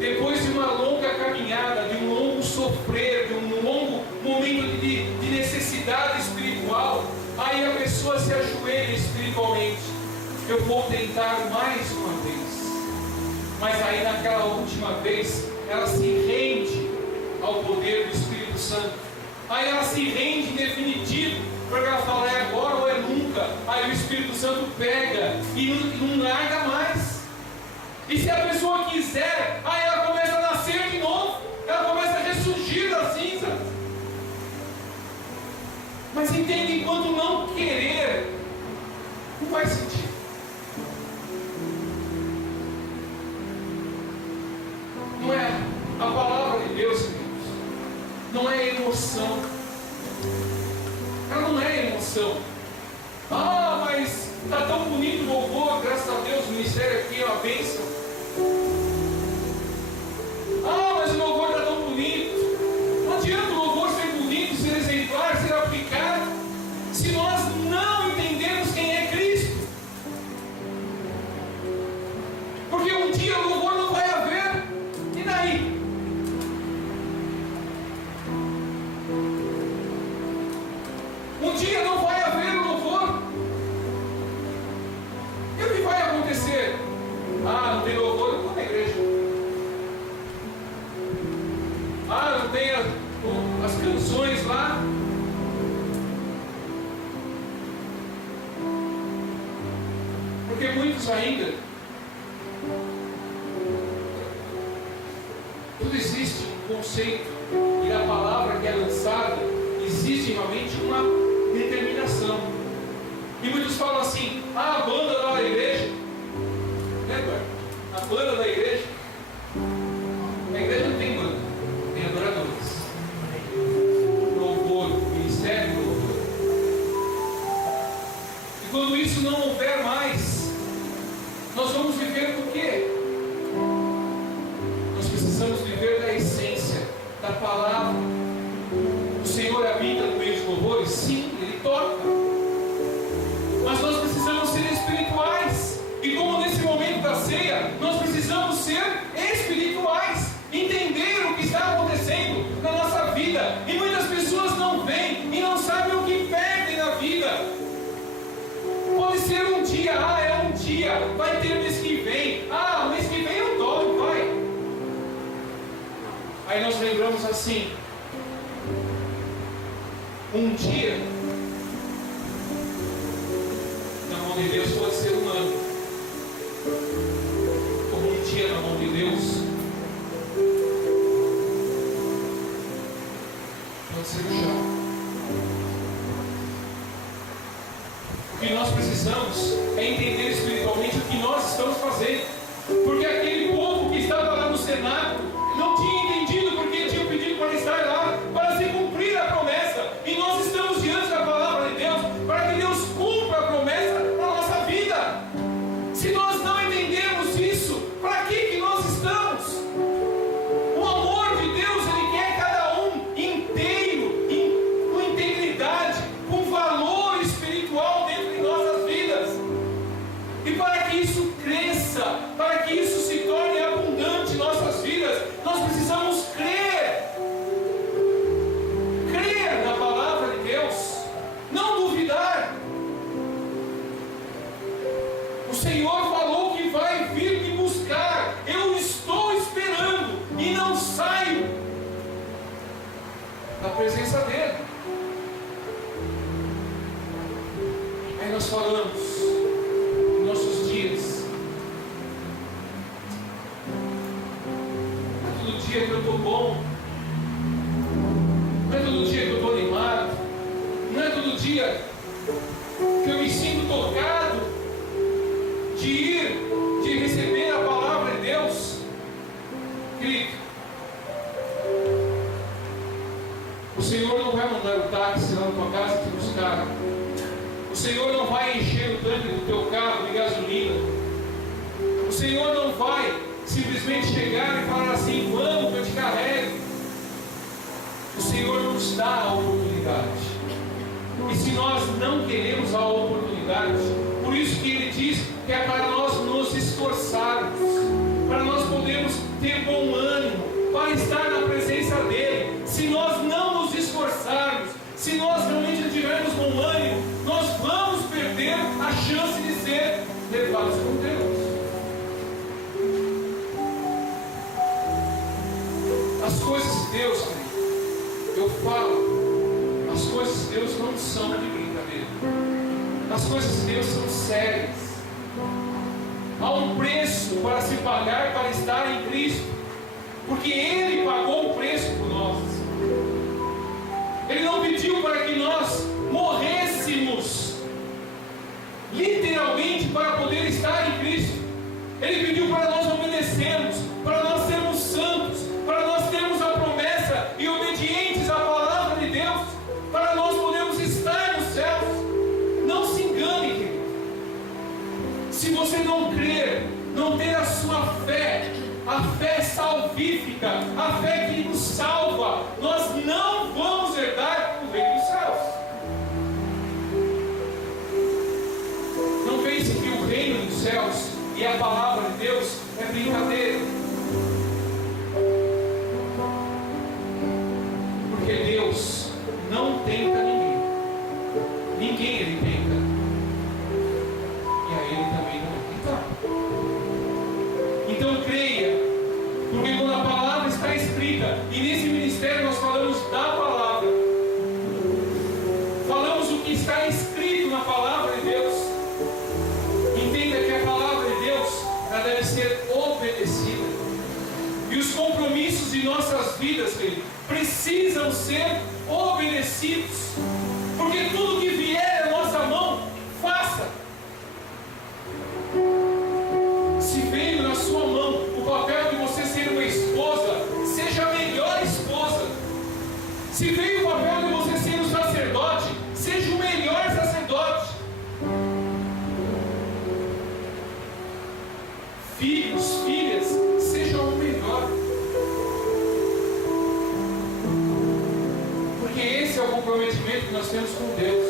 Depois de uma longa caminhada, de um longo sofrer, de um longo momento de necessidade espiritual, aí a pessoa se ajoelha espiritualmente. Eu vou tentar mais uma vez. Mas aí naquela última vez, ela se rende ao poder do Espírito Santo. Aí ela se rende em definitivo, porque ela fala: é agora ou é nunca. Aí o Espírito Santo pega e não larga mais. E se a pessoa quiser, aí ela começa a nascer de novo, ela começa a ressurgir das cinzas. Mas entende, enquanto não querer, não faz sentido. Não é a palavra de Deus, queridos. Não é emoção. Ela não é emoção. Mas está tão bonito o louvor, graças a Deus, o ministério aqui é uma bênção. Mas o louvor está tão bonito. Não adianta o louvor ser bonito, ser exemplar, ser aplicado, se nós não entendemos quem é Cristo. Porque um dia o louvor não vai haver. E daí? Um dia não vai haver louvor. E o que vai acontecer? Não tem louvor, eu vou na igreja. Não tem as canções lá. Porque muitos ainda, tudo existe um conceito, e na palavra que é lançada existe realmente uma determinação. E muitos falam assim: a banda da igreja, né, Eduardo? A banda da igreja. A igreja não tem banda, tem adoradores. Louvor, ministério do louvor. E quando isso não houver mais, nós vamos viver do quê? louvores? Sim, Ele toca. Mas nós precisamos ser espirituais. E como nesse momento da ceia, nós precisamos ser espirituais. Entender o que está acontecendo na nossa vida. E muitas pessoas não veem e não sabem o que perdem na vida. Pode ser um dia, é um dia, vai ter mês que vem. Mês que vem eu tomo, vai. Aí nós lembramos assim: um dia na mão de Deus pode ser um ano, como um dia na mão de Deus pode ser um já. O que nós precisamos é entender espiritualmente o que nós estamos fazendo, porque aquele povo que estava lá no cenáculo não tinha entendido porque tinha pedido para estar lá, para se cumprir a promessa. E nós estamos diante da palavra de Deus, para que Deus cumpra a promessa na nossa vida. Se nós não entendemos isso, para que nós estamos? O amor de Deus, Ele quer cada um inteiro, com integridade, com valor espiritual dentro de nossas vidas. E para que isso cresça, para que isso se torne abundante em nossas vidas, nós precisamos crer na palavra de Deus, não duvidar. O Senhor falou que vai vir me buscar, eu estou esperando e não saio da presença dEle. Aí nós falamos em nossos dias: não é todo dia que eu estou bom, não é todo dia que eu estou animado, não é todo dia que eu me sinto tocado de receber a palavra de Deus. Querido, o Senhor não vai mandar o táxi lá na tua casa te buscar. O Senhor não vai encher o tanque do teu carro de gasolina. O Senhor não vai simplesmente chegar e falar assim: vamos, eu te carrego. O Senhor nos dá a oportunidade. E se nós não queremos a oportunidade, por isso que Ele diz que é para nós nos esforçarmos, para nós podermos ter bom ânimo, para estar na presença dEle. Se nós não nos esforçarmos, se nós realmente não tivermos bom ânimo, nós vamos perder a chance de ser levados por Deus. As coisas de Deus, eu falo, as coisas de Deus não são de brincadeira. As coisas de Deus são sérias. Há um preço para se pagar para estar em Cristo, porque Ele pagou o preço por nós. Ele não pediu para que nós morrêssemos literalmente para poder estar em Cristo. Ele pediu para nós obedecermos, para nós sermos santos, para nós termos a promessa e obedientes à palavra de Deus, para nós podermos estar nos céus. Não se engane, querido. Se você não crer, não ter a sua fé, a fé salvífica, a fé que nos salva, nós não vamos herdar o reino dos céus. Não pense que o reino dos céus e a palavra de Deus é brincadeira. Porque Deus não tenta ninguém. Ninguém Ele tenta. E a Ele também não tenta. Então creia, porque quando a palavra está escrita, e nesse ministério nós falamos da palavra, falamos o que está escrito na palavra de Deus. Entenda que a palavra de Deus, ela deve ser obedecida. E os compromissos de nossas vidas, querido, precisam ser obedecidos. Porque tudo que vier à nossa mão, faça. Se veio na sua mão o papel de você ser uma esposa, seja a melhor esposa. Se veio o papel de você ser um sacerdote, seja o melhor sacerdote. Filhos, filhas, sejam o melhor. Porque esse é o comprometimento que nós temos com Deus.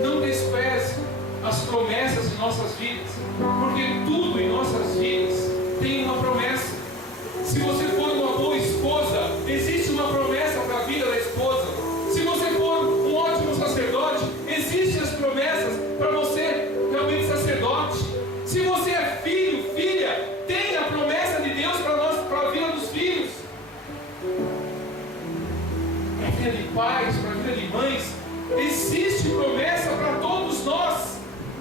Não despreze as promessas em nossas vidas, porque tudo em nossas vidas tem uma promessa. Se você for uma boa esposa, existe uma promessa para a vida da esposa. Se você for um ótimo sacerdote, existem as promessas para você realmente sacerdote. Se você é filho, filha, tem a promessa de Deus para nós, para a vida dos filhos, para a vida de pais, para a vida de mães. Existe promessa para todos nós.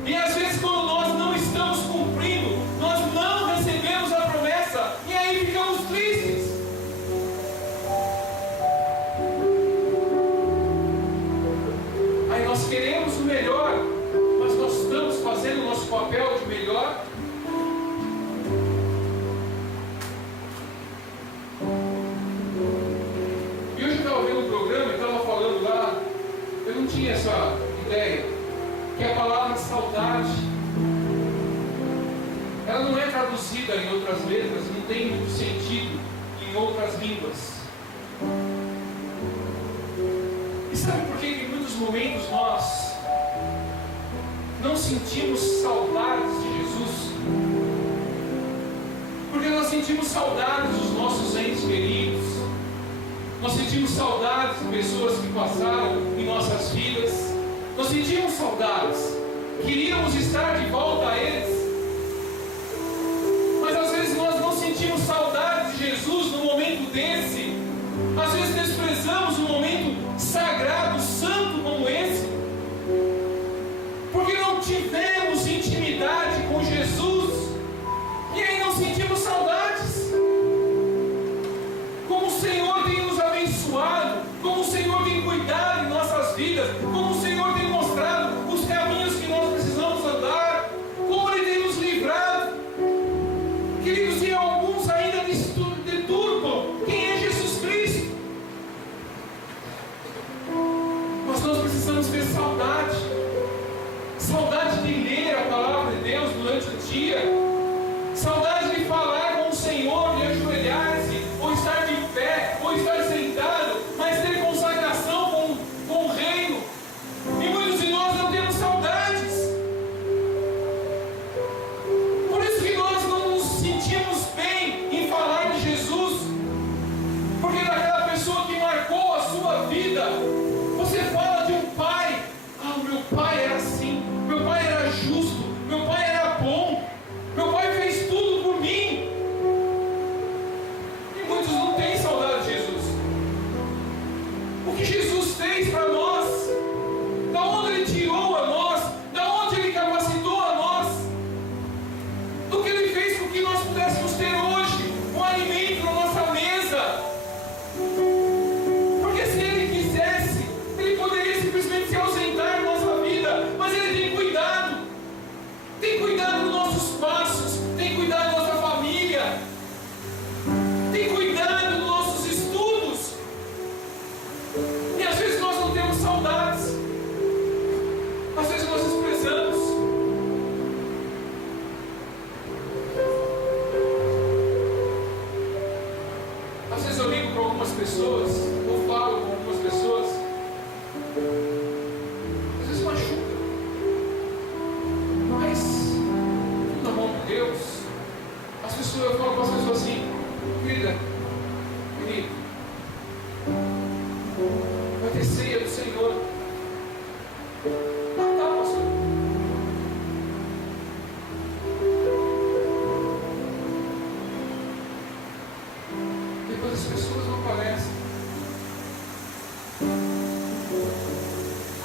E às vezes, quando nós não estamos cumprindo, nós não recebemos a promessa, e aí ficamos tristes. Aí nós queremos o melhor, mas nós estamos fazendo o nosso papel de melhor. E hoje eu estava vendo um programa e estava falando lá, eu não tinha essa ideia, que a palavra saudade, ela não é traduzida em outras letras, não tem muito sentido em outras línguas. E sabe por que em muitos momentos nós não sentimos saudades de Jesus? Porque nós sentimos saudades dos nossos entes queridos, nós sentimos saudades de pessoas que passaram em nossas vidas, nós sentimos saudades, queríamos estar de volta a eles, mas às vezes nós não sentimos saudade de Jesus no momento desse. Às vezes desprezamos um momento sagrado, santo como esse, porque não tivemos intimidade com Jesus, e aí não sentimos saudades. Como o Senhor tem nos abençoado, como o Senhor tem cuidado em nossas vidas, como o Senhor tem mostrado os caminhos que nós precisamos andar, como Ele tem nos livrado. Queridos, e alguns ainda deturpam quem é Jesus Cristo. Mas nós precisamos ter saudade, saudade de ler a palavra de Deus durante o dia, saudade de falar com o Senhor, de ajoelhar-se, ou estar de pé, ou estar sentado, mas ter consagração com o reino. E muitos de nós não temos saudades. Por isso que nós não nos sentimos bem em falar de Jesus, porque daquela pessoa que marcou a sua vida, você fala de um pai. Ah, o meu pai era assim, meu pai era justo, meu pai era bom, meu pai fez tudo por mim. E muitos não têm saudade de Jesus. O que Jesus fez para nós, da onde Ele tirou a nós, da onde Ele capacitou a nós, do que Ele fez com que nós pudéssemos ter hoje um alimento na nossa mesa. Porque se Ele quisesse, Ele poderia simplesmente se ausentar da nossa vida, mas Ele tem cuidado dos nossos passos, tem cuidado da nossa família, tem cuidado dos nossos estudos. E às vezes nós não temos saudades, às vezes nós desprezamos. Às vezes eu ligo para algumas pessoas, ou falo com algumas pessoas, às vezes machuca, mas tudo na mão de Deus. Eu falo para as pessoas assim: querida, querido, vai ter ceia do Senhor. Ah, tá, pastor. Depois as pessoas não aparecem.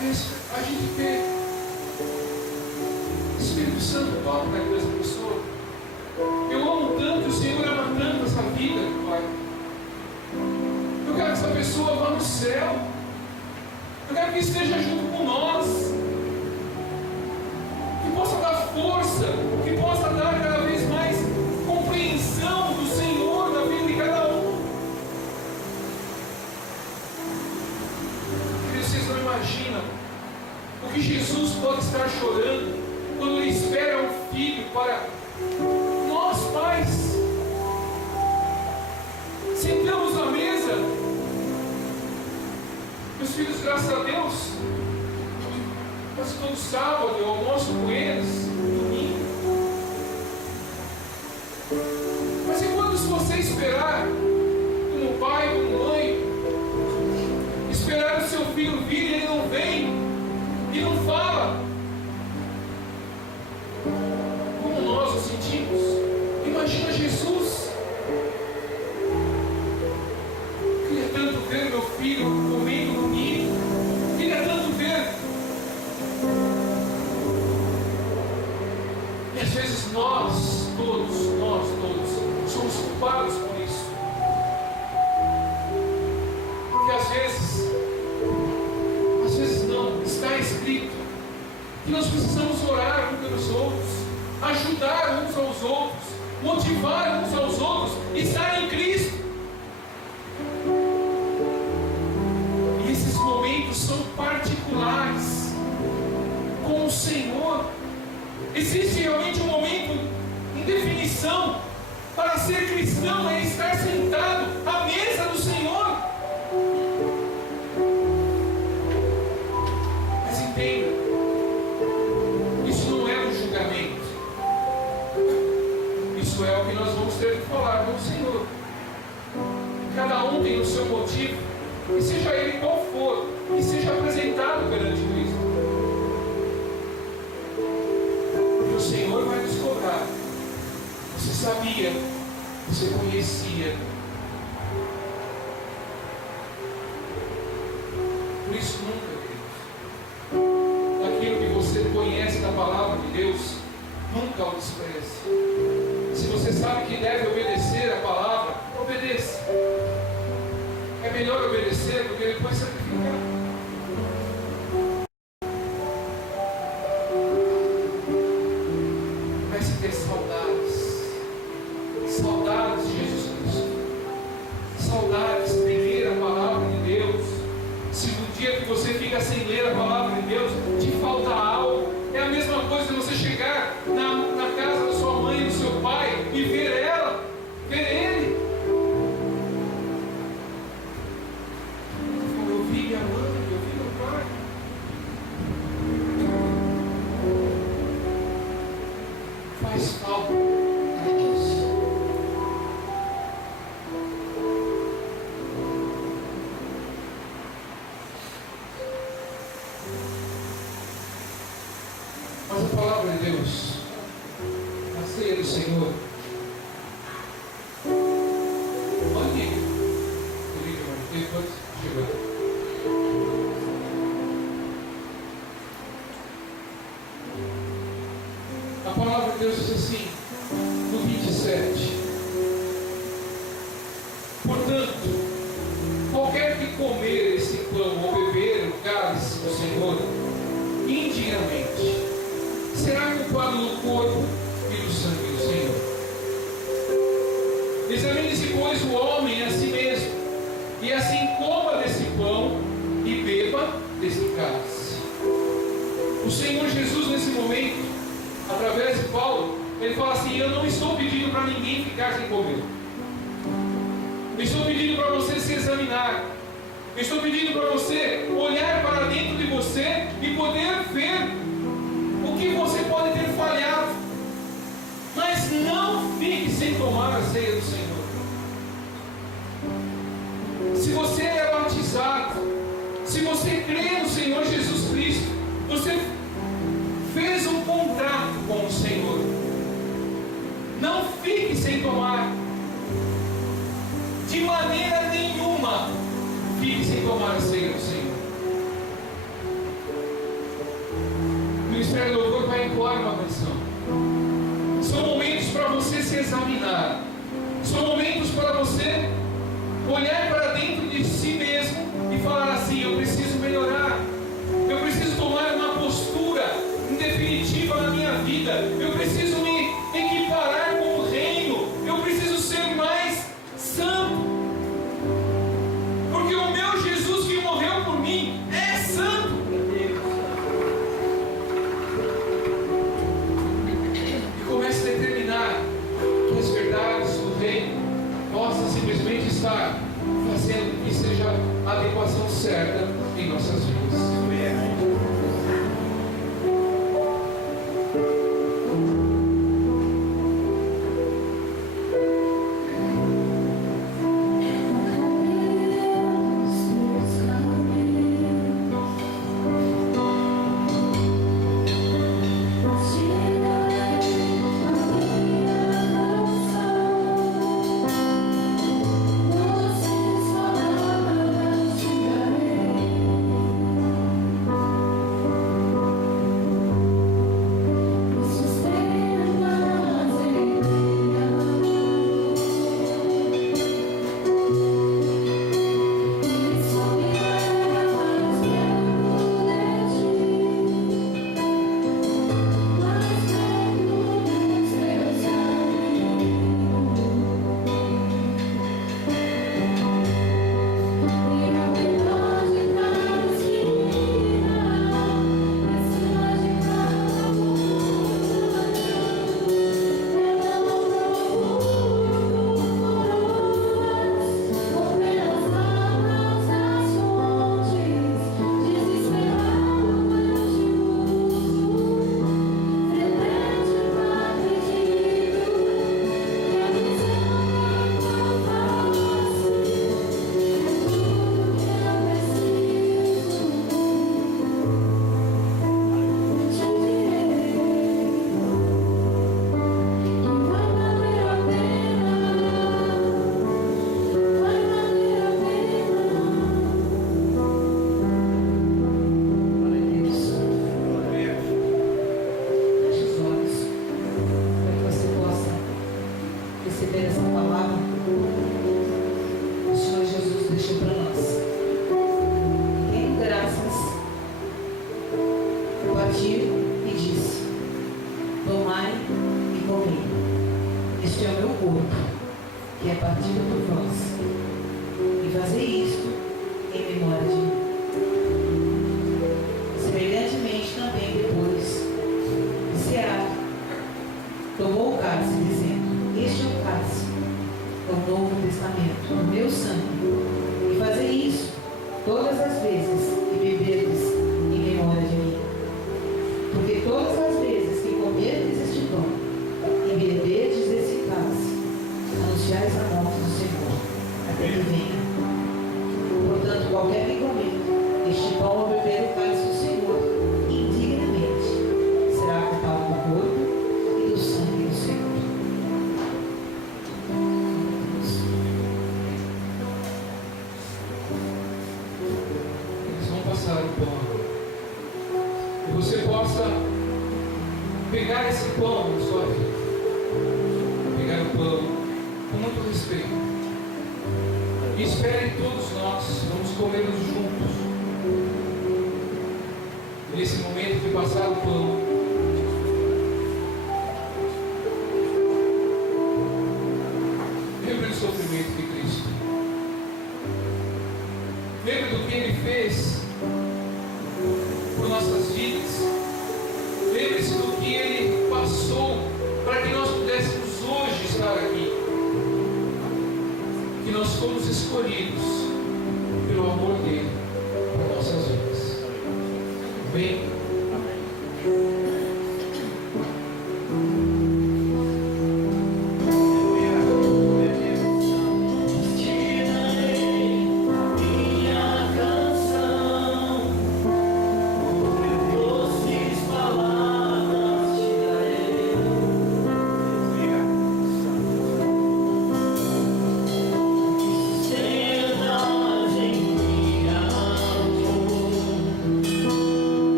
Aí a gente vê o Espírito Santo toca na vida dessa pessoa. Eu amo tanto, o Senhor ama tanto essa vida, Pai. Eu quero que essa pessoa vá no céu. Eu quero que esteja junto com nós, que possa dar força, que possa dar cada vez mais compreensão do Senhor na vida de cada um. Vocês não imaginam o que Jesus pode estar chorando quando Ele espera um filho para nós, pais. Sentamos à mesa Meus filhos, graças a Deus, quase todo sábado eu almoço com eles, domingo. Mas enquanto se você esperar, como pai, como mãe, esperar o seu filho vir e ele não vem, e não fala, como nós o sentimos, imagina Jesus. Queria tanto ver meu filho comendo comigo, queria tanto ver. E às vezes nós todos, somos culpados por isso. Porque às vezes não, está escrito que nós precisamos orar uns pelos outros, ajudar uns aos outros, motivar uns aos outros, estar em Cristo. E esses momentos são particulares com o Senhor. Existe realmente um momento em definição. Para ser cristão é estar sentado à mesa do Senhor. Mas entenda, isso não é um julgamento. Isso é o que nós vamos ter que falar com o Senhor. Cada um tem o seu motivo, e seja ele qual for, e seja apresentado perante Cristo. E o Senhor vai nos cobrar. Você sabia, você conhecia. Por isso nunca, queridos, daquilo que você conhece da palavra de Deus, nunca o despreze. Se você sabe que deve obedecer a palavra, obedeça. É melhor obedecer do que depois sacrificar. Comece a ter saudades de Jesus Cristo, saudades de ler a palavra de Deus. Se no dia que você fica sem ler a palavra de Deus, te falta algo, é a mesma coisa que você chegar na casa da sua mãe e do seu pai e ver ele. Eu vi minha mãe, eu vi meu pai. Faz falta isso. Mas a palavra de Deus, a ceia do Senhor, olha aqui, depois chegou. A palavra de Deus diz assim, no 27: portanto, qualquer que comer esse pão ou beber o cálice do Senhor indignamente, será culpado do corpo e do sangue do Senhor. Examine-se, pois, o homem a si mesmo, e assim coma desse pão e beba desse cálice. O Senhor Jesus, nesse momento, através de Paulo, ele fala assim: eu não estou pedindo para ninguém ficar sem comer. Eu estou pedindo para você se examinar. Eu estou pedindo para você olhar para dentro de você e poder ver o que você pode ter falhado. Mas não fique sem tomar a ceia do Senhor. Se você é batizado, se você crê no Senhor Jesus Cristo, você fez um contrato com o Senhor. Não fique sem tomar. De maneira nenhuma, fique sem tomar a ceia do Senhor. O Ministério do Louvor vai encoar uma canção. São momentos para você se examinar. São momentos para você olhar para dentro de si mesmo e falar assim: eu preciso melhorar. Eu preciso tomar uma postura definitiva na minha vida. Eu preciso me equiparar com o reino. Eu preciso ser mais santo. Porque o meu Jesus que morreu por mim é santo. E comece a determinar que as verdades do reino possam simplesmente estar fazendo que seja a partiu e disse: tomai e comei, este é o meu corpo, que é partido por vós, e fazei isto em memória de mim. Semelhantemente também depois de cear, tomou o cálice, dizendo: este é o cálice, é o novo testamento, o meu sangue, e fazei isso todas as vezes que beberdes em memória de mim. Porque todas as vezes que comerdes este pão e beberdes esse cálice, anunciais a morte do Senhor, até que venha. Portanto, qualquer que comer este pão ou beber o cálice do Senhor indignamente, será cortado do corpo e do sangue do Senhor. Eles vão passar o pão agora. E você possa pegar esse pão na sua vida. Pegar o pão com muito respeito. E espere todos nós, vamos comê-los juntos. Nesse momento de passar o pão, lembre do sofrimento de Cristo. Lembre do que Ele fez por nossas vidas. Lembre-se do que Ele passou para que nós pudéssemos hoje estar aqui. Que nós fomos escolhidos pelo amor dele para nossas vidas. Amém?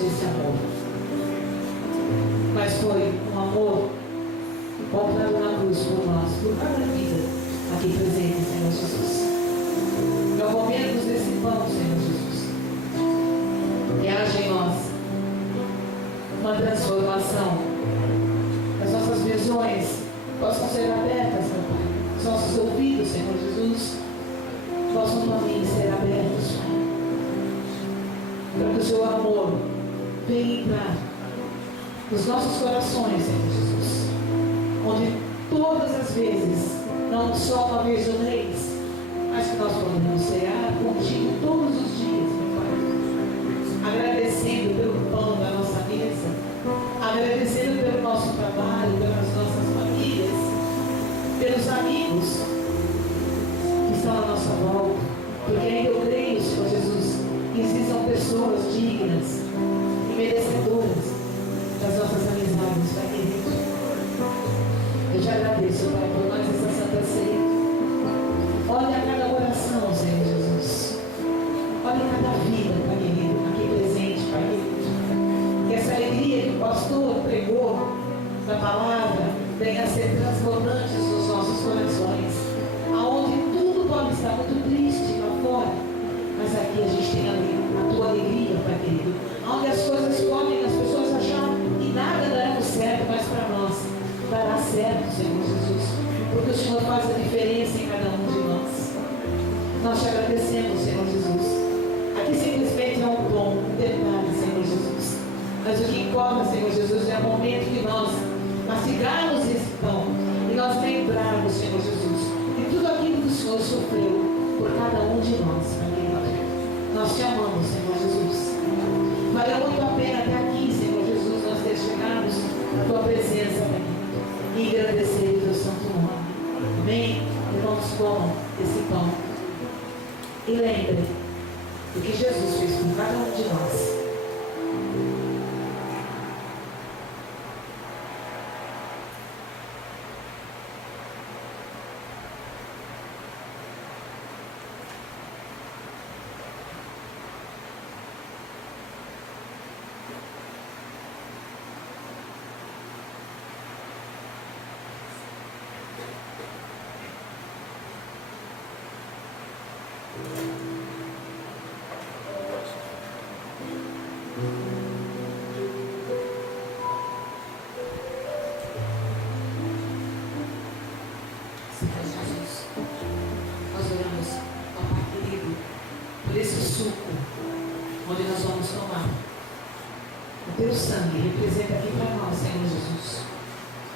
Desse amor, mas foi um amor comprado na cruz por nós, por cada vida aqui presente, Senhor Jesus. E ao comermos desse pão, Senhor Jesus, que haja em nós uma transformação, as nossas visões possam ser abertas, meu Pai, os nossos ouvidos, Senhor Jesus, possam também ser abertos, Pai, para que o seu amor venha entrar nos nossos corações, Senhor Jesus, onde todas as vezes, não só uma vez ou mês, mas que nós podemos cear contigo todos os dias, meu Pai, agradecendo pelo pão da nossa mesa, agradecendo pelo nosso trabalho, pelas nossas famílias, pelos amigos que estão à nossa volta, porque ainda eu creio, Senhor Jesus, que existam pessoas dignas e merecedoras das nossas amizades, Pai querido. Eu te agradeço, Pai, por mais essa santa ceia. Olha a cada oração, Senhor Jesus. Olha cada vida, Pai querido, aqui presente, Pai querido. Que essa alegria que o pastor pregou da palavra venha a ser transbordante nos nossos corações, aonde tudo pode estar muito triste lá fora, mas aqui a gente tem a tua alegria, Pai querido, onde as coisas que importa, Senhor Jesus, é o momento de nós mastigarmos esse pão e nós lembrarmos, Senhor Jesus, de tudo aquilo que o Senhor sofreu por cada um de nós, Pai querido. Nós te amamos, Senhor Jesus. Valeu muito a pena até aqui, Senhor Jesus, nós ter chegarmos na tua presença, Pai querido, e agradecer o teu santo nome. Amém? Irmãos, comam esse pão e lembrem do que Jesus fez por cada um de nós. Senhor Jesus, nós oramos, ó Pai querido, por esse suco, onde nós vamos tomar. O teu sangue representa aqui para nós, Senhor Jesus,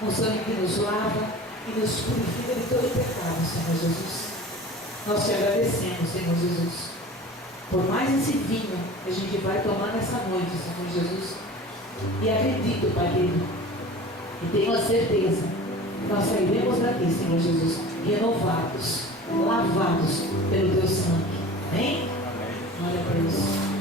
um sangue que nos lava e nos purifica de todo pecado, Senhor Jesus. Nós te agradecemos, Senhor Jesus, por mais esse vinho que a gente vai tomar nessa noite, Senhor Jesus. E acredito, Pai querido, e tenho a certeza que nós sairemos daqui, Senhor Jesus, renovados, lavados pelo teu sangue. Amém? Glória a Deus.